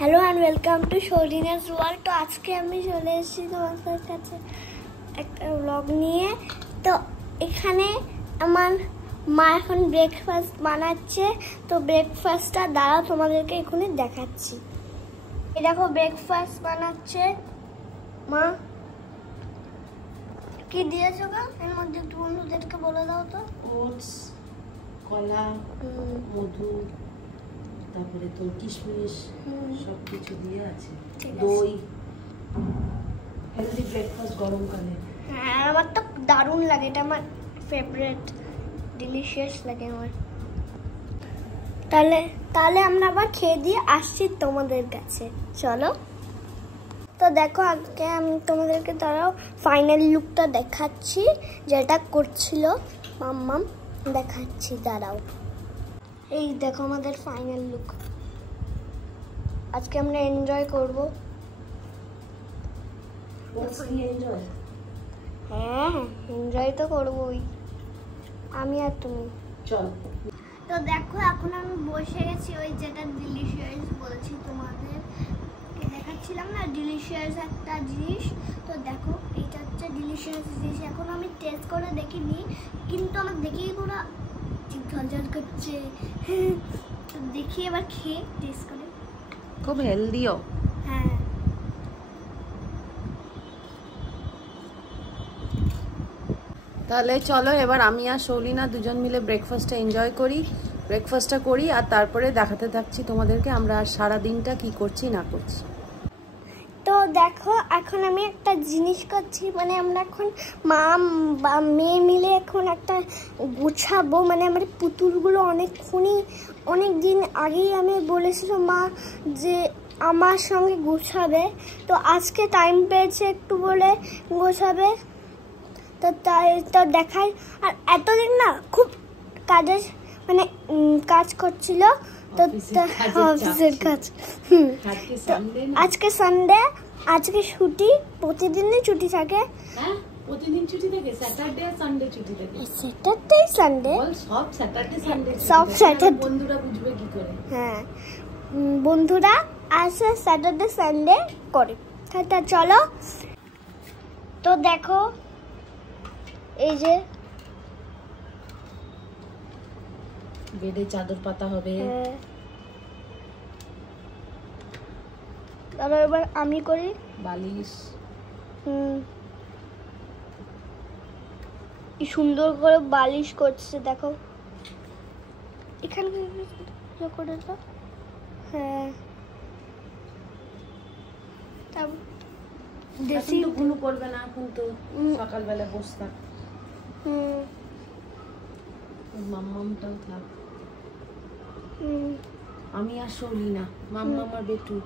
Hello and welcome to Sholina's world. तो आज के আমি চলে এসেছি তোমাদের কাছে একটা ব্লগ নিয়ে। তো এখানে আমার মা এখন ব্রেকফাস্ট বানাচ্ছে। তো ব্রেকফাস্টটা দাঁড়াও তোমাদেরকে এখানে দেখাচ্ছি। এই দেখো ব্রেকফাস্ট বানাচ্ছে মা। কি দিয়েছো গো এর মধ্যে? একটু বন্ধুদেরকে বলে দাও তো। ওটস, কলা, মধু, তারপরে তো কিশমিশ সবকিছু দিয়ে আছে, দই। হেলদি ব্রেকফাস্ট গরমকালে। হ্যাঁ, আমার তো দারুণ লাগে, এটা আমার ফেভারিট, ডিলিশিয়াস লাগে আমার। তাহলে আমরা আবার খেয়ে দিয়ে আসছি তোমাদের কাছে, চলো। তো দেখো আজকে আমি তোমাদেরকে দাঁড়াও ফাইনাল লুকটা দেখাচ্ছি, যেটা করছিল মাম্মাম, দেখাচ্ছি দাঁড়াও। এই দেখো আমাদের ফাইনাল লুক। আজকে আমরা এনজয় করবো। হ্যাঁ, এনজয় তো করবোই, আমি আর তুমি। চলো। তো দেখো এখন আমি বসে গেছি ওই যেটা ডিলিশিয়াস বলছি তোমাদের দেখাচ্ছিলাম না, ডিলিশিয়াস একটা জিনিস। তো দেখো এইটা হচ্ছে ডিলিশিয়াস জিনিস। এখন আমি টেস্ট করে দেখিনি, কিন্তু আমার দেখেই পুরো ঝলঝল করছে। তো দেখি এবার খেয়ে টেস্ট করে। খুব হেলদিও। হ্যাঁ, তাহলে চলো এবার আমি আর শৌলিনা দুজন মিলে ব্রেকফাস্টটা এনজয় করি, ব্রেকফাস্টটা করি, আর তারপরে দেখাতে থাকছি তোমাদেরকে আমরা আর সারা দিনটা কি করছি না করছি। তো দেখো এখন আমি একটা জিনিস করছি, মানে আমরা এখন মা বা মেয়ে মিলে এখন একটা গুছাবো। মানে আমার পুতুলগুলো অনেক দিন আগেই আমি বলেছিলাম মা যে আমার সঙ্গে গুছাবে। তো আজকে টাইম পেয়েছে একটু বলে গোছাবে। তো তাই তো দেখাই। আর এতদিন না খুব কাজের মানে কাজ করছিল, তো অফিসের কাজ। আজকে সানডে, আজকে ছুটি, প্রতিদিনই ছুটি থাকে। প্রতিদিন ছুটি থাকে, স্যাটারডে আর সানডে ছুটি থাকে। স্যাটারডে সানডে সব স্যাটারডে সানডে, সব স্যাটারডে। বন্ধুরা বুঝবে কি করে? হ্যাঁ, বন্ধুরা আসে স্যাটারডে সানডে করে। তা চলো। তো দেখো এই যে বেডে চাদর পাতা হবে। তারপর এবার আমি করি বালিশ। কি সুন্দর করে বালিশ করছে দেখো এখানে করে দাও। হ্যাঁ, দেশি ঘুনু করবে না, এখন তো সকালবেলা বসে থাক। মাম্মামটাও থাক, আমি আর শৌলিনা, মাম্মাম আর বেটু।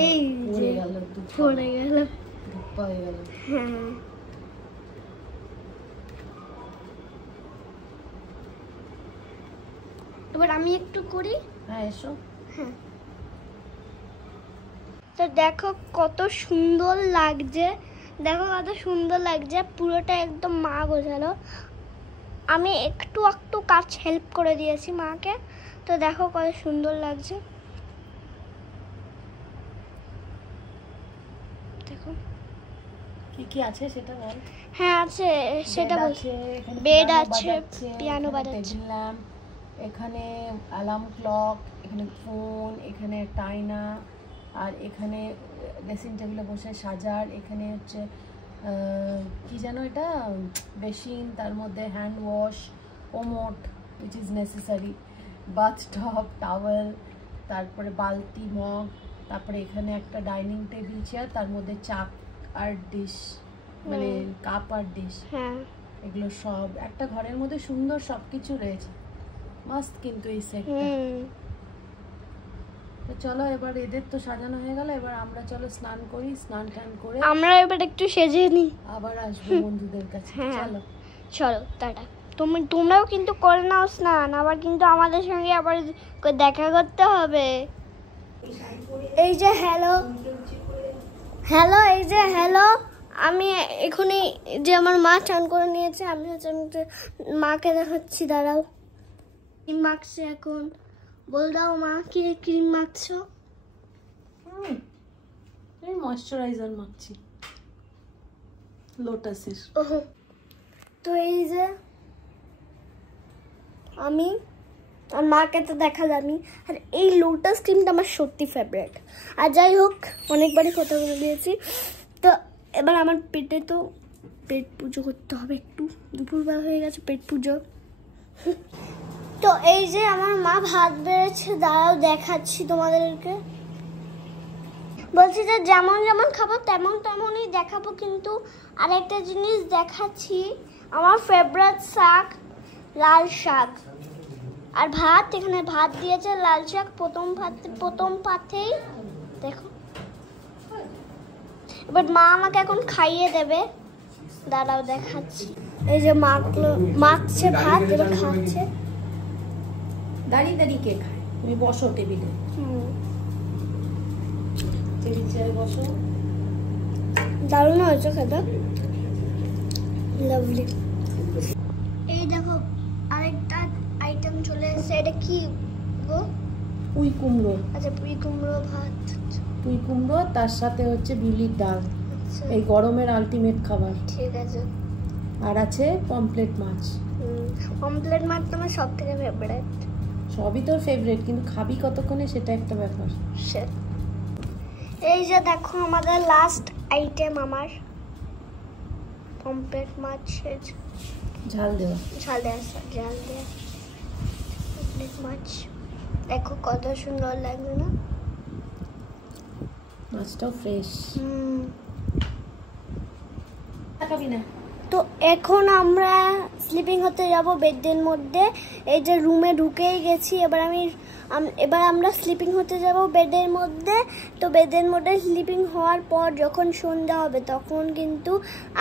এই পড়ে গেল, পড়ে গেল, ধুপ্পা হয়ে গেল। হ্যাঁ, এবার আমি একটু করি। হ্যাঁ এসো। হ্যাঁ, তো দেখো কত সুন্দর লাগছে, দেখো কত সুন্দর লাগছে, পুরোটা একদম মা গোছালো। আমি একটু কাজ হেল্প করে দিয়েছি মাকে। তো দেখো কত সুন্দর লাগছে, দেখো কি কি আছে সেটা বল। হ্যাঁ আছে, সেটা বলছি। বেড আছে, পিয়ানো বাজাচ্ছে, ল্যাম্প, এখানে অ্যালার্ম ক্লক, এখানে ফোন, এখানে একটা আয়না, আর এখানে ড্রেসিং টেবিলে বসে সাজার, এখানে হচ্ছে কি যেন এটা বেসিন, তার মধ্যে হ্যান্ড ওয়াশ, ওমোট which is necessary, bathtub, towel, তারপরে বালতি, মগ, তারপরে এখানে একটা ডাইনিং টেবিল চেয়ার, তার মধ্যে চাক আর ডিশ, মানে কাপ আর ডিশ। হ্যাঁ, এগুলো সব একটা ঘরের মধ্যে সুন্দর সবকিছু রয়েছে, মাস্ত কিন্তু এই সেটটা। তো চলো এবার এদের তো সাজানো হয়ে গেল, এবার আমরা চলো স্নান করি, স্নান টান করে আমরা এবার একটু সেজে নিই, আবার আসবো বন্ধুদের কাছে। চলো চলো টাটা। তোমরাও কিন্তু করে নাও স্নান, আবার কিন্তু আমাদের সঙ্গে আবার দেখা করতে হবে। এই যে হ্যালো, এই যে হ্যালো, আমি এখনই যে আমার মা চান করে নিয়েছে, আমি হচ্ছে মাকে দেখাচ্ছি, দাঁড়াও। ক্রিম মাখছে এখন। বল দাও মা, কি ক্রিম মাখছো? এই ময়শ্চারাইজার মাখছি লোটাসের। তো এই যে আমি আর মাকে তো দেখা যায়নি, আর এই লোটাস ক্রিমটা আমার সত্যি ফেভারিট। আর যাই হোক, অনেকবারই কথা বলে দিয়েছি। তো এবার আমার পেটে তো পেট পুজো করতে হবে একটু, দুপুরবেলা হয়ে গেছে পেট পুজো। তো এই যে আমার মা ভাত বেড়েছে, দাঁড়াও দেখাচ্ছি তোমাদেরকে। বলছি যে যেমন যেমন খাবো তেমন তেমনই দেখাবো, কিন্তু আরেকটা জিনিস দেখাচ্ছি, আমার ফেভারিট শাক লাল শাক আর ভাত। এখানে ভাত দিয়েছে, লাল শাক প্রথম পাতেই দেখো। এবার মা আমাকে এখন খাইয়ে দেবে, দাঁড়াও দেখাচ্ছি। এই যে মাখছে ভাত, এবার খাচ্ছে। দাঁড়িয়ে দাঁড়িয়ে কে খায়? তুমি বসো টেবিলে, টেবিল চেয়ারে বসো। দারুণ হয়েছে খেতে, লাভলি। এই দেখো আরেকটা আইটেম চলে এসেছে, এটা কি গো? পুঁই কুমড়ো। আচ্ছা, পুঁই কুমড়ো ভাত। পুঁই কুমড়ো, তার সাথে হচ্ছে বিউলির ডাল। আচ্ছা, এই গরমের আলটিমেট খাবার। ঠিক আছে। আর আছে পমপ্লেট মাছ। পমপ্লেট মাছ তো আমার সব থেকে ফেভারিট। সবই তোর ফেভারিট, কিন্তু খাবি কতক্ষণে সেটা একটা ব্যাপার। এই যে দেখো আমাদের লাস্ট আইটেম, আমার পমপ্লেট মাছের ঝাল দেওয়া। ঝাল দেওয়া পমপ্লেট মাছ। দেখো কত সুন্দর লাগবে না? মাছটাও ফ্রেশ। খাবি না? তো এখন আমরা স্লিপিং হতে যাব বেডের মধ্যে। এই যে রুমে ঢুকেই গেছি, এবার আমরা স্লিপিং হতে যাব বেডের মধ্যে। তো বেডের মধ্যে স্লিপিং হওয়ার পর যখন সন্ধ্যা হবে তখন কিন্তু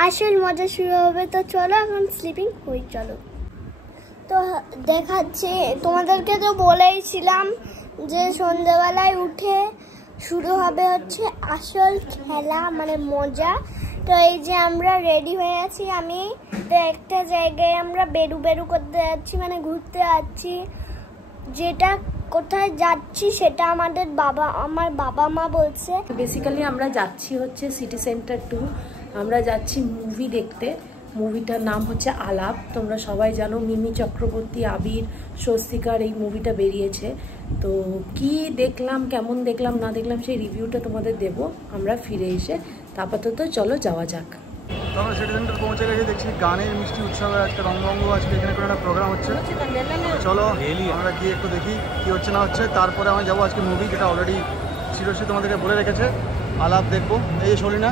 আসল মজা শুরু হবে। তো চলো এখন স্লিপিং হই, চলো। তো দেখাচ্ছি তোমাদেরকে, তো বলেইছিলাম যে সন্ধ্যাবেলায় উঠে শুরু হবে হচ্ছে আসল খেলা, মানে মজা। তো এই যে আমরা রেডি হয়ে আছি, আমি তো একটা জায়গায় আমরা বেরু করতে যাচ্ছি, মানে ঘুরতে যাচ্ছি। যেটা কোথায় যাচ্ছি সেটা আমার বাবা মা বলছে। বেসিক্যালি আমরা যাচ্ছি হচ্ছে সিটি সেন্টার 2। আমরা যাচ্ছি মুভি দেখতে। মুভিটার নাম হচ্ছে আলাপ। তোমরা সবাই জানো মিমি চক্রবর্তী, আবির, স্বস্তিকার এই মুভিটা বেরিয়েছে। তো কি দেখলাম, কেমন দেখলাম না দেখলাম সেই রিভিউটা তোমাদের দেব আমরা ফিরে এসে। আপাতত চলো যাওয়া যাক। তো আমরা সিটি সেন্টার পৌঁছে গেছি, দেখছি গানের মিষ্টি উৎসবের একটা রঙ্গভঙ্গ আজকে এখানে কোনো একটা প্রোগ্রাম হচ্ছে। চলো আমরা গিয়ে একটু দেখি কি হচ্ছে না হচ্ছে, তারপরে আমরা যাবো আজকে মুভি, যেটা অলরেডি চিরশ্রী তোমাদেরকে বলে রেখেছে, আলাপ দেখবো। এই যে সলিনা,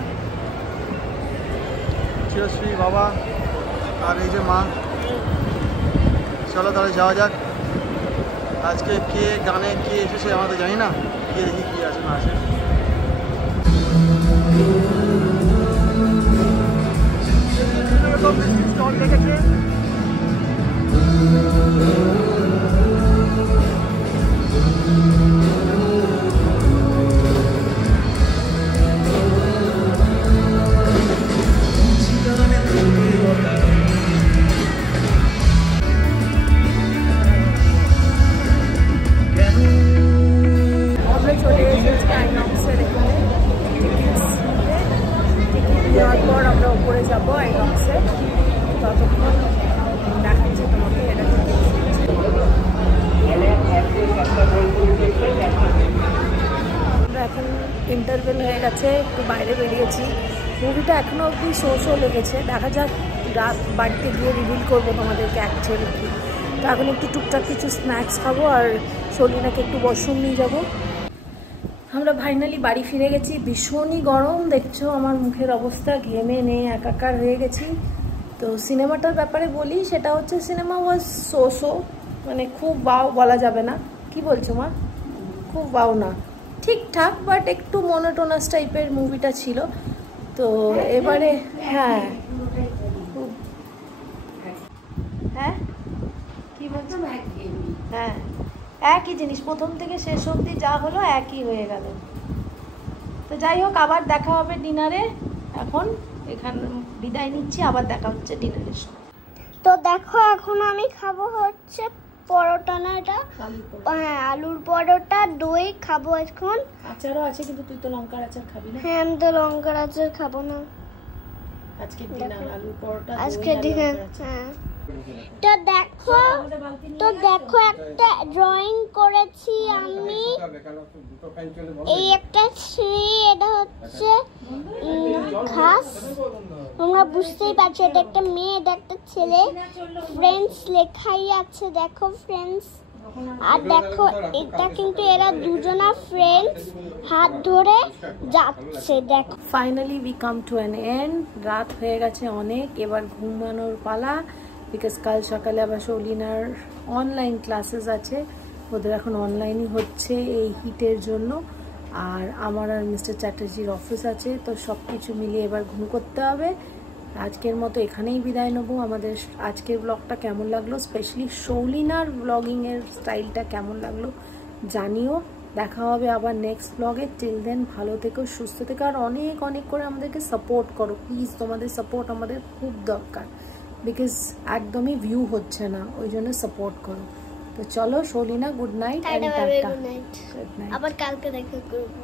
চিরশ্রী, বাবা আর এই যে মা। চলো তাহলে যাওয়া যাক। আজকে কে গানে কে এসেছে আমরা তো জানি না, গিয়ে দেখি কি আছে না আছে। স্টল দেখেছে দেওয়ার পর আমরা উপরে যাবো আইনক্সে। ততক্ষণ দেখাচ্ছি তোমাকে এটা। আমরা এখন ইন্টারভেল হয়ে গেছে, একটু বাইরে বেরিয়েছি। মুভিটা এখনও অবধি শো লেগেছে, দেখা যাক রাত বাড়িতে গিয়ে রিভিল করবো তোমাদেরকে অ্যাকচুয়ালি কি। তো এখন একটু টুকটাক কিছু স্ন্যাক্স খাবো আর সলিনাকে একটু ওয়াশরুম নিয়ে যাবো। আমরা ফাইনালি বাড়ি ফিরে গেছি। ভীষণই গরম, দেখছো আমার মুখের অবস্থা, ঘেমে নিয়ে একাকার হয়ে গেছি। তো সিনেমাটার ব্যাপারে বলি, সেটা হচ্ছে সিনেমা ওয়াজ সো মানে খুব বাও বলা যাবে না। কি বলছো মা? খুব বাও না, ঠিকঠাক, বাট একটু মনোটোনাস টাইপের মুভিটা ছিল। তো এবারে হ্যাঁ কি বলছো? হ্যাঁ একই জিনিস, প্রথম থেকে শেষ অবধি যা হলো একই হয়ে গেল। তো যাই হোক, আবার দেখা হবে ডিনারে। এখন এখানে বিদায় নিচ্ছি, আবার দেখা হচ্ছে ডিনারের সময়। তো দেখো এখন আমি খাবো হচ্ছে পরোটা না এটা? হ্যাঁ, আলুর পরোটা, দই খাবো এখন। আচারও আছে, কিন্তু তুই তো লঙ্কার আচার খাবি না। হ্যাঁ, আমি তো লঙ্কার আচার খাবো না আজকে ডিনার আলুর পরোটা, আজকে ডিনার। হ্যাঁ, তো দেখো একটা ড্রয়িং করেছি আমি। এই একটা শ্রী, এটা হচ্ছে ঘাস, তোমরা বুঝতেই পারছো এটা একটা মেয়ে, এটা একটা ছেলে। ফ্রেন্ডস লেখাই আছে, দেখো ফ্রেন্ডস। আর দেখো এটা কিন্তু এরা দুজনা ফ্রেন্ডস হাত ধরে যাচ্ছে। দেখো finally we come to an end. রাত হয়ে গেছে অনেক, এবার ঘুমানোর পালা। বিকজ কাল সকালে আবার শৌলিনার অনলাইন ক্লাসেস আছে, ওদের এখন অনলাইনই হচ্ছে এই হিটের জন্য। আর আমার আর মিস্টার চ্যাটার্জির অফিস আছে, তো সব কিছু মিলিয়ে এবার ঘুম করতে হবে। আজকের মতো এখানেই বিদায় নেবো। আমাদের আজকের ব্লগটা কেমন লাগলো, স্পেশালি শৌলিনার ব্লগিংয়ের স্টাইলটা কেমন লাগলো জানিও। দেখা হবে আবার নেক্সট ব্লগে। টিল দেন ভালো থেকো, সুস্থ থেকো, আর অনেক অনেক করে আমাদেরকে সাপোর্ট করো প্লিজ। তোমাদের সাপোর্ট আমাদের খুব দরকার, বিকজ একদমই ভিউ হচ্ছে না, ওই জন্য সাপোর্ট করো। তো চলো শৌলিনা, গুড নাইট, গুড নাইট, আবার কালকে দেখা করবো।